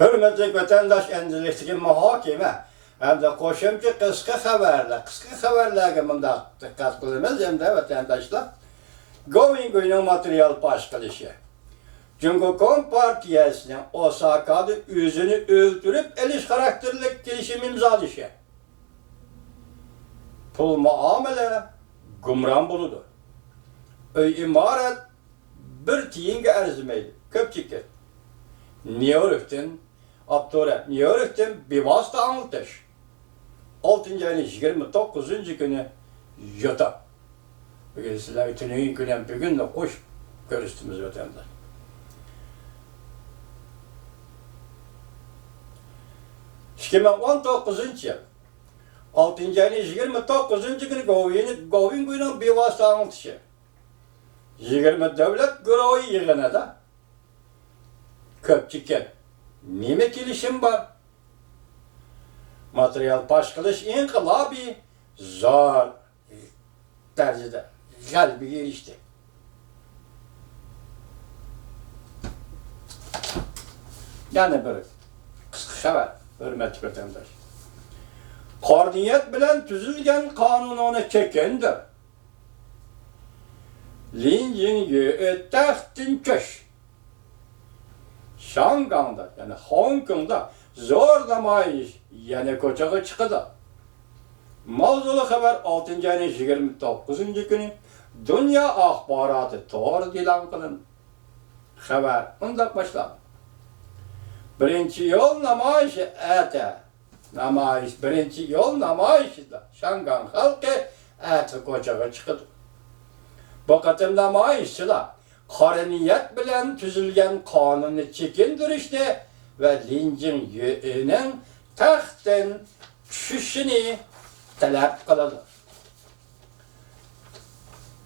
Hürmetli vatandaş endilikli muhakeme hem de koşumcu kıska haberlerge bunda dikkat kılınız hem de vatandaşlar Going materyal başkalışı. Çünkü Kompartiyası'nın Osaka'da yüzünü öldürüp eliş karakterlik gelişim imzalışı. Pul muamele gumran buludu. Öy imaret bir tiyinge erzimeydi. Köpçükler. New York'tan Abdurrahman New York'tan bir vasıta anlatış. 6. ayın 29. günü Jota. Bugün sizler tünün gülen bir günle hoş görüştünüz vatandaş. Şimdi 19. yıl 6. ayın 29. günü Govin günün bir vasıta anlatışı. 20 devlet groyu yığına da Köpçükken nime kilişim var? Materyal başkılış inkılabi zor derecede kalbi gelişti. Yani böyle kısa haber, hürmetli vatandaş. Koordinat bilen tüzülgen kanunu çekendir. Linjin ötehtin köş. Şangang'da yani Hong Kong'da zor namayış yani koçağı çıkıdı. Mavzulu haber 6. ayın 29. günü Dünya Ahbaratı doğru ilan kılın. Haber ondan başladı. Birinci yol namayışı ete. Birinci yol namayışı da Şangang halkı ete koçağı çıkıdı. Bu katım namayışçılar Koroniyet bilen tüzülgen kanunu çekindirişte ve Linjin yüğünün tahtın düşüşünü talep kılıdı.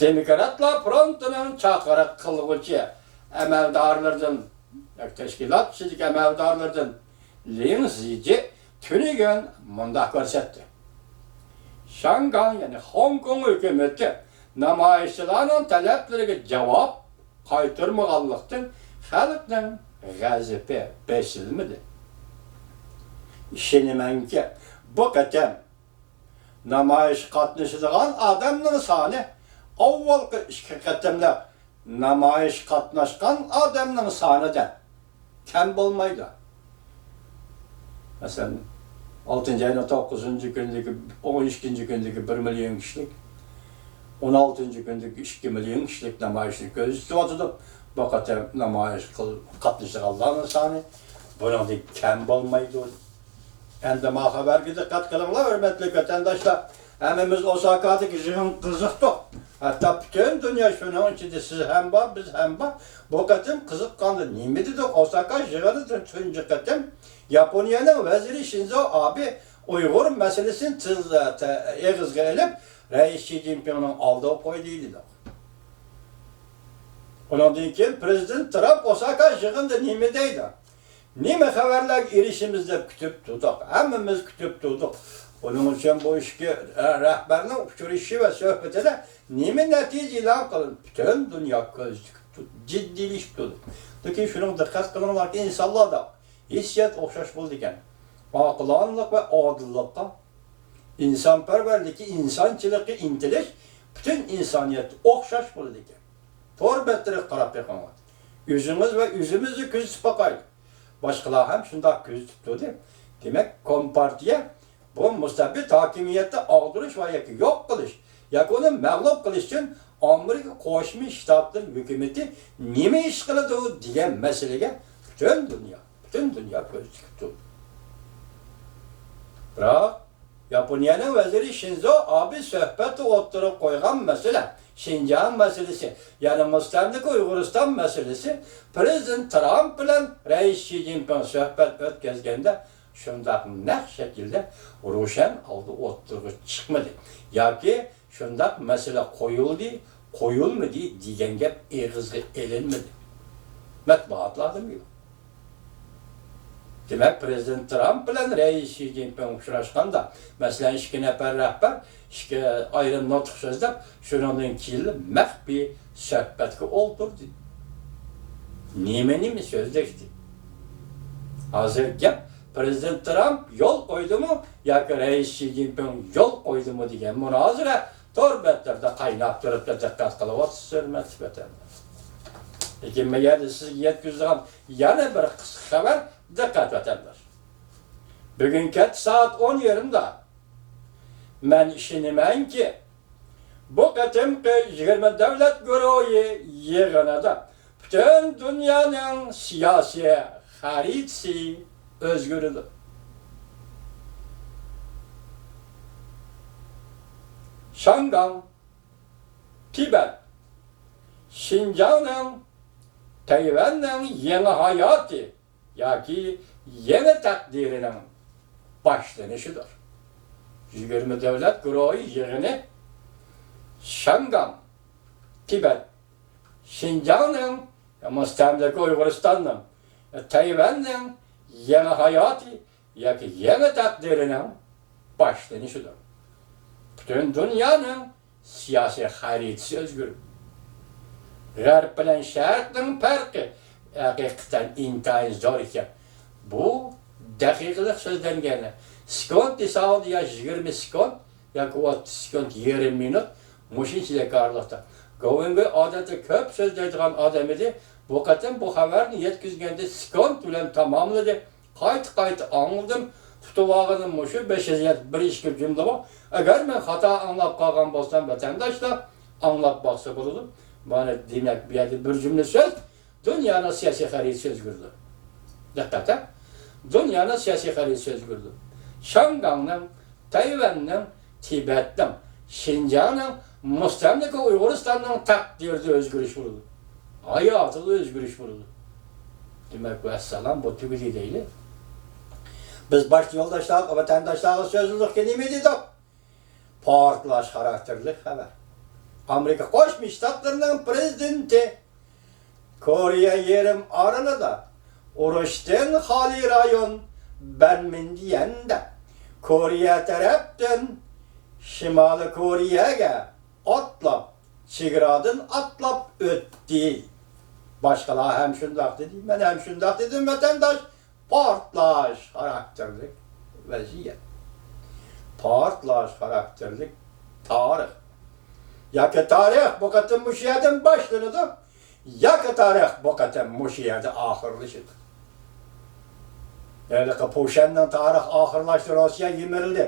Demokratlar frontunun çakırı kılgıcı emeldarlardan, teşkilatçılık emeldarlardan Linzici tünügün mındak görsetti. Şangay yani Hong Kong hükümeti namayışçıların taleplerine cevap kaytırmağanlıktan halktan gazipe beşilmedi. İşinimen ki bu kadar namayış katlaşılan adamın sani avvalki iki katemde namayış katlaşkan adamın saniden kem bulmaydı. Mesela 6. ayın 9. gündeki 12. gündeki 1 milyon kişilik 16. gündeki 2 milyon kişilik namayışını göz tutuyordu. Bu kadar namayış katlaşık Allah'ın sani bunun da kem bulmaydı. Endama haber dikkat kılınlar hürmetli vatandaşlar. Hemimiz Osaka'daki jığın kızıktık. Hatta bütün dünya şunun içinde siz hem var, biz hem var. Bu katım kızık kandı. Nimi dedik Osaka jığını tüncü katım. Japonya'nın veziri Shinzo abi Uygur meselesini eğizge elip Reis Xi Jinping'in aldığı koy değildi. Ondan sonra Prezident Trump Osaka jığında nimideydi. Nime haberler erişimizde kütüp tutuk. Hemimiz kütüp tutuk. Onun için bu işki rehberinin uçuruşu ve sohbeti de nime netice ilan kılın. Bütün dünya gözlük ciddileşip tuttu. Peki şunun dikkat kılınlar ki insanlar da hissiyat okşaş buldu iken. Akılanlık ve adıllıkta insanperverlik, insançılık, intilik bütün insaniyet okşaş buldu iken. Torbetleri karap yakamaz. Yüzümüz ve yüzümüzü küzüp bakaydı. Başkalar hem şunda göz tuttu değil. Demek Kompartiya bu müstabit hakimiyette aldırış var ya ki yok kılış. Ya ki onu mağlup kılış için Amerika Koşmuş Ştatlar hükümeti nime iş kılıdı diye meseleye bütün dünya göz tuttu. Bırak Japonya'nın veziri Shinzo abi sohbeti oturup koygan mesele. Şincan meselesi, yani Müstemlik Uyguristan meselesi, Prezident Trump bilen Reis Xi Jinping sohbet ötközgende şundak ne şekilde Ruşen aldı oturup çıkmadı. Ya ki şundak mesele koyulmadı diyen gep eğizge elinmedi. Metbuatlarda mı yok? Demek Prezident Trump bilen Reis Xi Jinping uçraşkanda, mesela iki nefer rehber, iki ayrı notuk sözler, şunun kili mehbi sohbetki oldurdu. Nime sözleşti. Hazır gap Prezident Trump yol koydu mu yoki Reis Xi Jinping yol koydu mu degan munozara tor betlarda qaynab turibdi, diqqat qilyapsiz hurmatli vatandoshlar. Lekin men yana sizga yetkazgan yana bir qisqa xabar, diqqat vatandoshlar. Bugun kech soat 10 yerimda men ishonamanki bu qatimki 20 davlat guruhi yig'inida bütün dünyanın siyasi haritasi o'zgardi. Şanghan, Tibet, Şinjan'ın, Tayvan'ın yeni hayatı yoki yeni takdirinin başlanışıdır. 20 devlet guruhi yig'ini Şanghan, Tibet, Şinjan'ın, Mustamlaka Uyg'uristonning, Tayvan'ning yeni hayatı yoki yeni takdirinin başlanışıdır. Bütün dünyanın siyasi haritasi o'zgardi. G'arb bilan Sharqning farqi haqiqatan intayin zo'r ekan. Bu daqiqalik so'zlangani. Sekund desa ya 20 sekund yoki 30 sekund, 20 minut mushinchilik qarliqda. Go'ingi odatda ko'p so'zlaydigan odam edi. Bu qatim bu xabarni yetkazganda sekund bilan tamomladi. Qayta anladım. Tutib olganim mushu 501 jumla bor. Agar men xato anlab qolgan bo'lsam, vatandoshlar anlab boqsa bo'ladi. Mana demak bu yerda bir jumla so'z dunyoning siyosiy xaritasi o'zgardi. Diqqat, dunyoning siyosiy xaritasi o'zgardi. Şanghan'ning, Tayvan'ning, Tibet'ning, Şinjan'ning, Mustamlaka Uyg'uristonning taqdirida o'zgarish bo'ldi. Hayotida o'zgarish bo'ldi. Demak, assalom bu tugadi deyli. Biz başta yoldaşlar, vatandaşlarga so'zliqqa nima dedik? Portlash xarakterli xabar. Amerika Qo'shma Shtatlarining prezidenti Koreya yarim orolida urushdan xoli rayon Banmindiyanda Koreya tarafdan Shimoliy Koreyaga otlab, chegaradan atlab o'tdi. Boshqalar ham shundoq dedi, men ham shundoq dedim vatandosh. Portlash xarakterli vaziyat. Portlash xarakterli tarix. Yoki tarix bu qatim mush yerdan boshlanadi, yoki tarix bu qatim mush yerda oxirlashadi. Yani Po'shanning tarix oxirlashdi, Rossiya yemirildi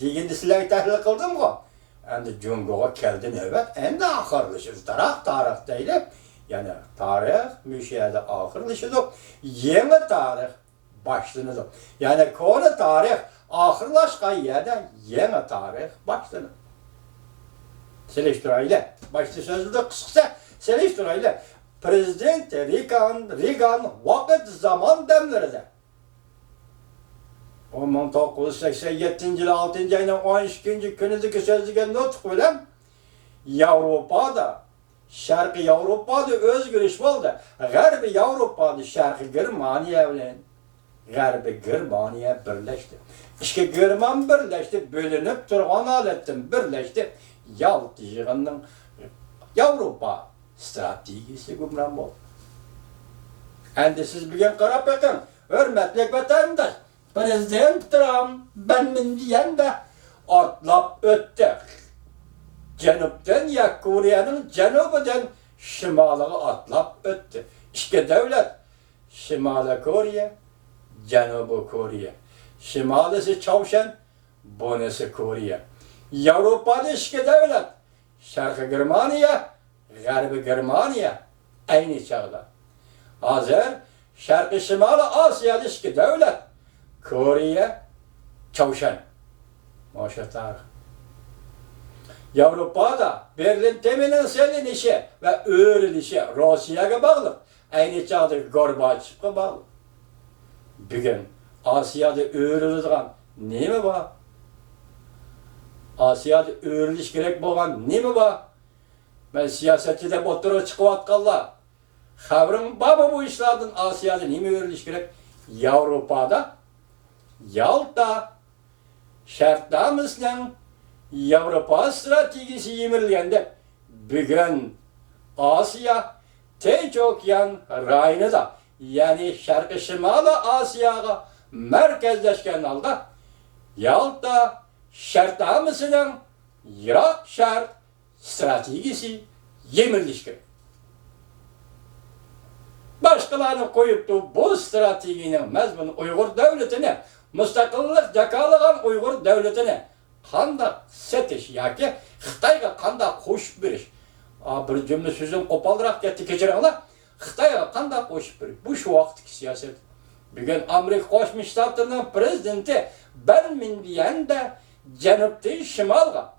deganda sizlarga tahlil qildim-ku. Endi Jungoga keldi navbat, endi oxirlashadi. Tarix deydi. Yani tarix mush yerda oxirlashadi. Yangi tarix başlanır. Yani konu tarih ahırlaşkan yerden yeni tarih başlanır. Selektorayla başta sözlü kısa selektorayla Prezident Reagan vakit zaman demlerinde 1987 yılı 6. ayının 12. günündeki sözlüğe nutku bilen Avrupa'da Şarkı Avrupa'da özgürlüş oldu. Garbi Avrupa'da Şarkı Germaniya bilen Garbi Germaniya birleşti. İşte German birleşti, bölünüp turgan alettin birleşti. Yaltı yığının Avrupa stratejisi gümran oldu. Endi siz bugün qarab bakın, hürmetli vatandaş, Prezident Trump Banmindiyanda atlab o'tdi. Janubdan ya Koreyaning janubidan shimoliga atlab o'tdi. İki davlat, Shimoliy Koreya, Janubiy Koreya. Shimolisi Chavshan, bunisi Koreya. Yevropada iki davlat, Sharqiy Germaniya, G'arbiy Germaniya ayni chog'da. Hozir Sharqiy Shimoliy Osiyoda iki davlat, Koreya, Chavshan. Maşallah. Yevropada Berlin temelinin selinişi ve öğrenişi Rusya'ya bağlı. Aynı çağda Gorbaçov'a bağlı. Bugün Asya'da öğrenilen ne mi var? Asya'da öğreniş gerek olan ne mi var? Ben siyasetçide oturup çıkıvatkallar. Haberim baba bu işlerden Asya'da ne mi öğreniş gerek? Avrupa'da, Yalta, Şartlarımızla Avrupa stratejisi yemirilgende bugün Asya Tinch Okean rayonida yani Şarkı Şimali Asiyaga merkezleşken alda Yalta şartnamesining Irak şart stratejisi yemirlişki. Başkalarını koyuptu bu stratejinin mezmunu Uygur devletine, müstakillik yakalagan Uygur devletine kanda setiş yaki Xitayga kanda koşup biriş. Bir cümle sözüm kopaldırak getti keçirenglar. Xitayga kanda koşup biriş. Bu şu vaktiki siyaset. Bugün Amerika Koşmuş Ştatlarının prezidenti ben diyen de Cenub'da Şimalga.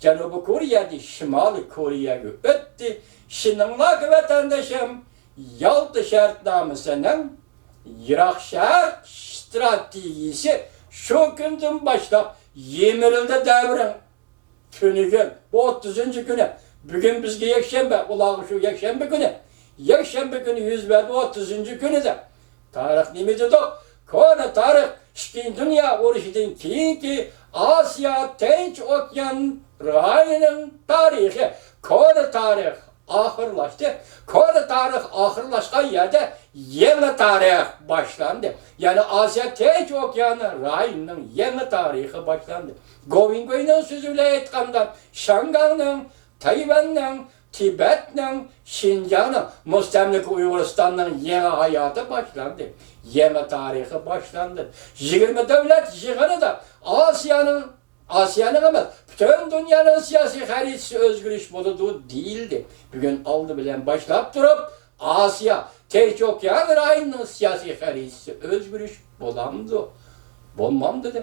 Cenubi Kore'de Şimali Kore'ye öttü. Şinanlar vatandaşım Yalta şartnamesinin Irak şart stratejisi şu günden başlap yemirildi devrin. Günü bu 30. günü. Bugün bizge yekşembe, ulağı şu yekşembe günü. Yekşembe günü yüz verdi 30. günü de. Tarih nemi dedik? Kona tarih, şikin dünya uğraşıdın ki Asya Tinç Okyan rayının tarihi, kona tarih ahırlaştı. Kona tarih ahırlaşkan yerde yeni tarih başlandı. Yani Asya Tinç Okyanı rayının yeni tarihi başlandı. Govingoy'un sözüyle etkandan Şangay'ın, Tayvan'ın, Tibet'in, Şincan'ın, Müstemlik Uyguristan'ın yeni hayatı başlandı. Yeni tarihi başlandı. 20 devlet yığını da Asya'nın ama bütün dünyanın siyasi haritası özgürlük buluduğu değildi. Bugün aldı bilen başlayıp durup Asya, Tinç Okyan rayının siyasi haritası özgürlük bulamdı. Bulmam dedi.